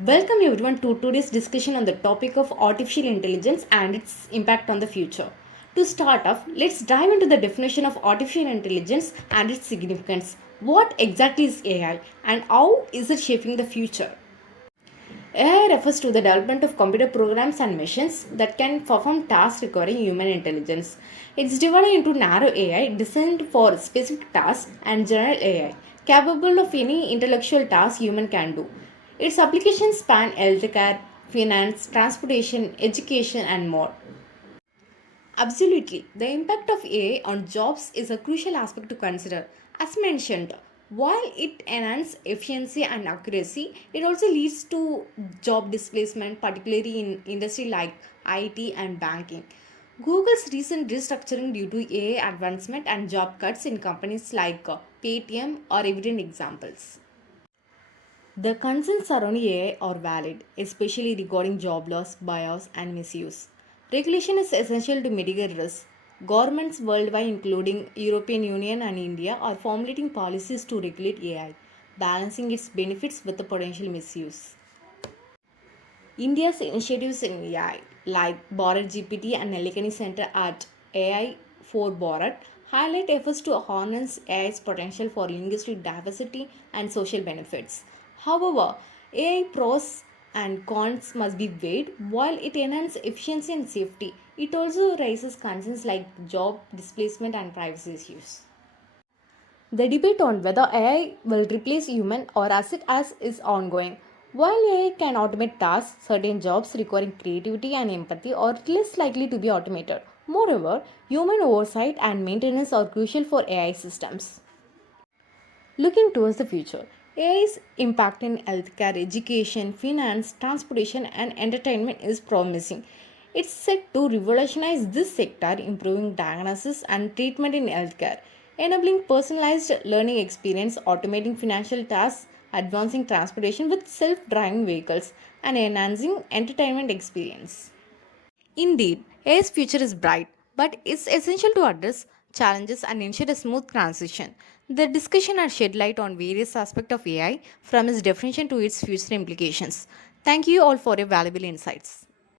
Welcome everyone to today's discussion on the topic of artificial intelligence and its impact on the future. To start off, let's dive into the definition of artificial intelligence and its significance. What exactly is AI and how is it shaping the future? AI refers to the development of computer programs and machines that can perform tasks requiring human intelligence. It's divided into narrow AI designed for specific tasks and general AI capable of any intellectual task human can do. Its applications span healthcare, finance, transportation, education, and more. Absolutely. The impact of AI on jobs is a crucial aspect to consider. As mentioned, while it enhances efficiency and accuracy, it also leads to job displacement, particularly in industry like IT and banking. Google's recent restructuring due to AI advancement and job cuts in companies like Paytm are evident examples. The concerns surrounding AI are valid, especially regarding job loss, bias, and misuse. Regulation is essential to mitigate risk. Governments worldwide, including European Union and India, are formulating policies to regulate AI, balancing its benefits with the potential misuse. India's initiatives in AI, like Bharat GPT and Elegany Center at AI for Bharat, highlight efforts to harness AI's potential for linguistic diversity and social benefits. However, AI pros and cons must be weighed. While it enhances efficiency and safety, it also raises concerns like job displacement and privacy issues. The debate on whether AI will replace human or as it as is ongoing. While AI can automate tasks, certain jobs requiring creativity and empathy are less likely to be automated. Moreover, human oversight and maintenance are crucial for AI systems. Looking towards the future, AI's impact in healthcare, education, finance, transportation, and entertainment is promising. It's set to revolutionize this sector, improving diagnosis and treatment in healthcare, enabling personalized learning experience, automating financial tasks, advancing transportation with self-driving vehicles, and enhancing entertainment experience. Indeed, AI's future is bright, but it's essential to address challenges and ensure a smooth transition. The discussion has shed light on various aspects of AI, from its definition to its future implications. Thank you all for your valuable insights.